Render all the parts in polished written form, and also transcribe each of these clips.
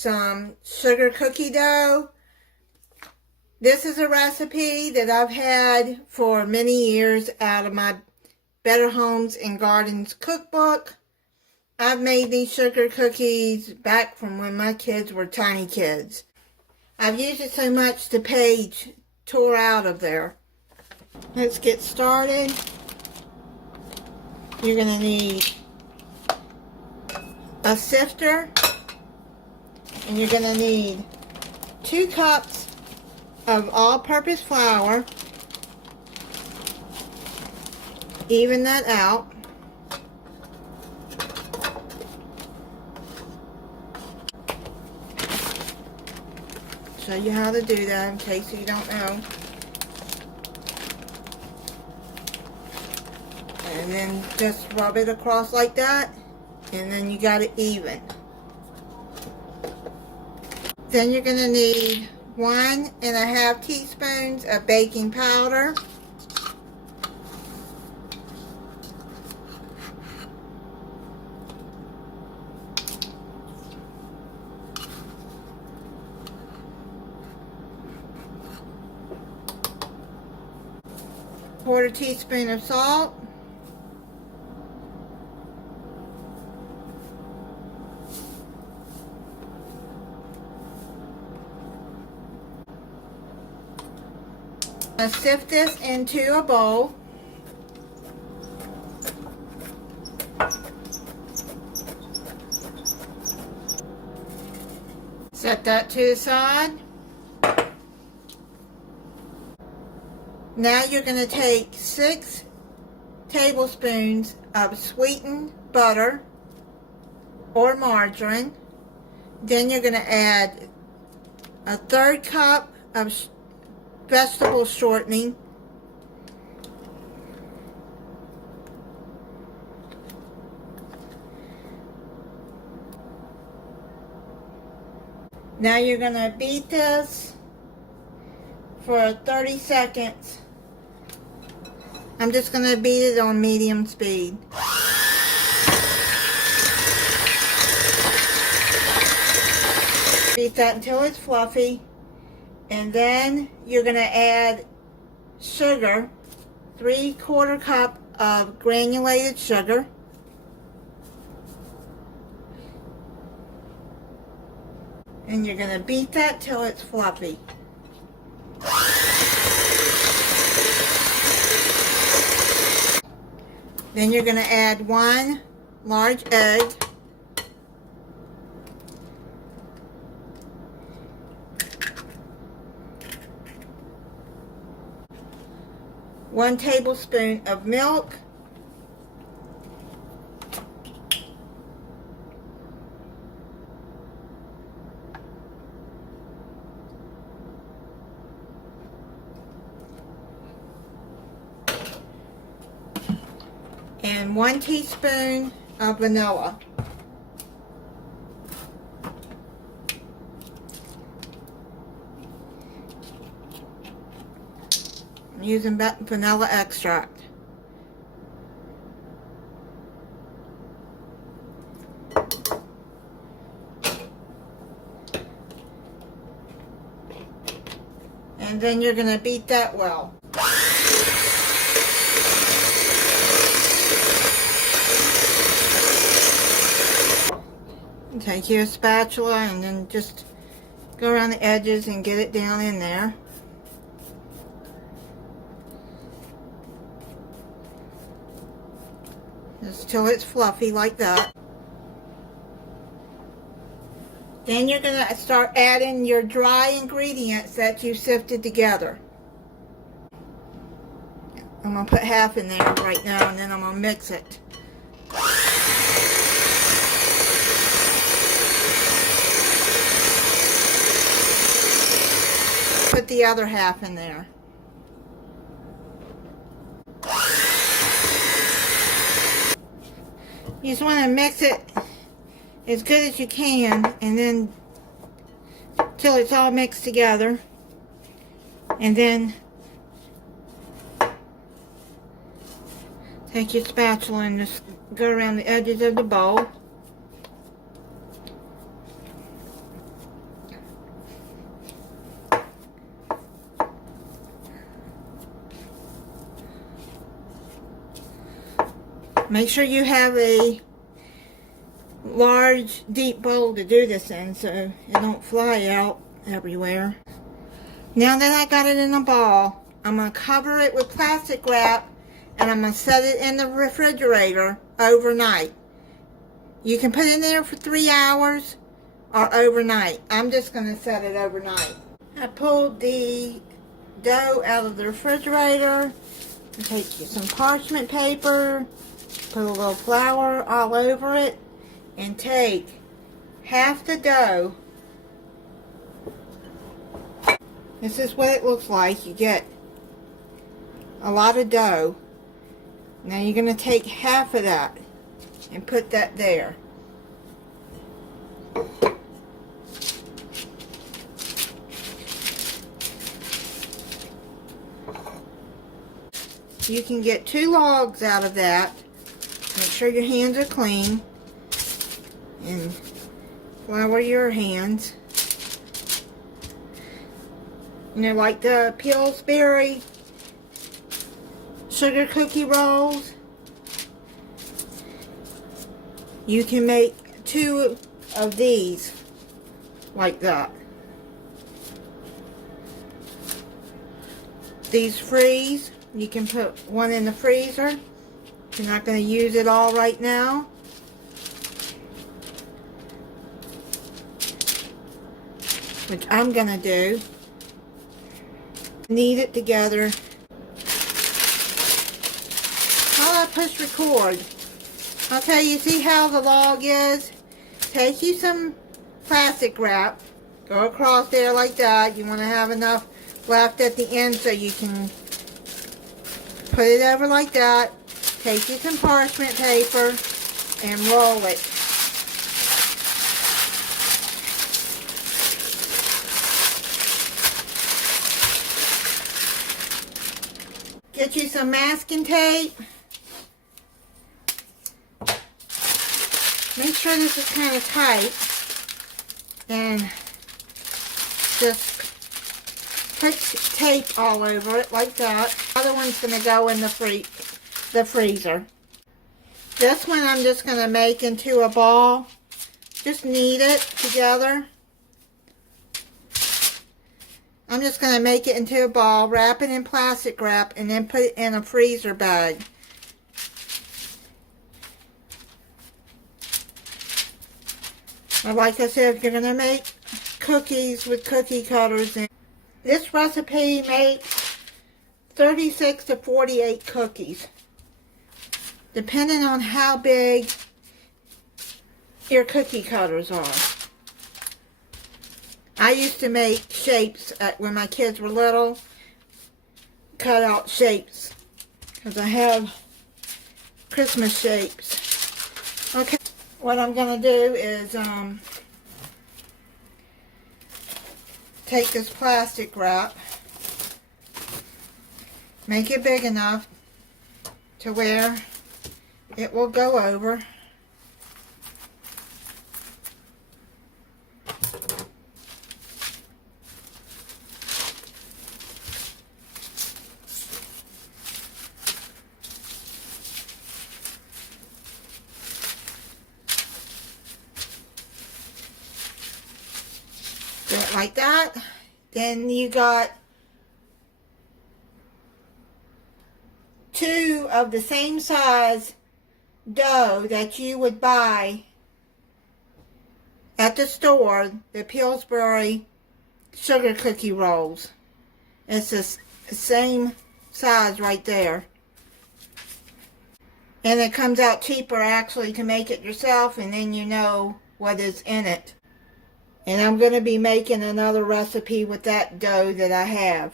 some sugar cookie dough. This is a recipe that I've had for many years out of my Better Homes and Gardens cookbook. I've made these sugar cookies back from when my kids were tiny kids. I've used it so much the page tore out of there. Let's get started. You're going to need a sifter, and you're going to need 2 cups of all-purpose flour. Even that out. Show you how to do that in case you don't know. And then just rub it across like that, and then you got it even. Then you're going to need 1.5 teaspoons of baking powder. Quarter teaspoon of salt. Sift this into a bowl. Set that to the side. Now you're going to take 6 tablespoons of sweetened butter or margarine. Then you're going to add a 1/3 cup of vegetable shortening. Now you're going to beat this for 30 seconds. I'm just going to beat it on medium speed. Beat that until it's fluffy. And then you're going to add sugar, 3/4 cup of granulated sugar. And you're going to beat that till it's fluffy. Then you're going to add 1 large egg. One tablespoon of milk. And 1 teaspoon of vanilla. I'm using vanilla extract. And then you're going to beat that well. Take your spatula and then just go around the edges and get it down in there. Just till it's fluffy like that. Then you're going to start adding your dry ingredients that you sifted together. I'm going to put half in there right now, and then I'm going to mix it. Put the other half in there. You just want to mix it as good as you can, and then till it's all mixed together, and then take your spatula and just go around the edges of the bowl. Make sure you have a large, deep bowl to do this in so it don't fly out everywhere. Now that I got it in a ball, I'm going to cover it with plastic wrap and I'm going to set it in the refrigerator overnight. You can put it in there for 3 hours or overnight. I'm just going to set it overnight. I pulled the dough out of the refrigerator. And take you some parchment paper, put a little flour all over it, and take half the dough. This is what it looks like. You get a lot of dough. Now you're going to take half of that and put that there. You can get 2 logs out of that. Make sure your hands are clean. And flour your hands. You know, like the Pillsbury sugar cookie rolls. You can make 2 of these like that. These freeze. You can put one in the freezer. You're not going to use it all right now. Which I'm going to do. Knead it together. While I push record. Okay, you see how the log is? Take you some plastic wrap. Go across there like that. You want to have enough left at the end so you can put it over like that. Take you some parchment paper and roll it. Get you some masking tape. Make sure this is kind of tight. And just put tape all over it like that. The other one's going to go in the freezer. This one I'm just going to make into a ball. Just knead it together. I'm just going to make it into a ball, wrap it in plastic wrap, and then put it in a freezer bag. And like I said, if you're going to make cookies with cookie cutters, this recipe makes 36 to 48 cookies, depending on how big your cookie cutters are. I used to make shapes when my kids were little, cut out shapes, because I have Christmas shapes. Okay, what I'm going to do is take this plastic wrap, make it big enough to where it will go over. Do it like that. Then you got 2 of the same size dough that you would buy at the store, the Pillsbury sugar cookie rolls. It's the same size right there. And it comes out cheaper actually to make it yourself, and then you know what is in it. And I'm going to be making another recipe with that dough that I have.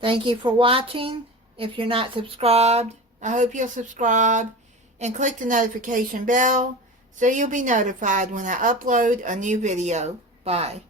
Thank you for watching. If you're not subscribed, I hope you'll subscribe and click the notification bell so you'll be notified when I upload a new video. Bye.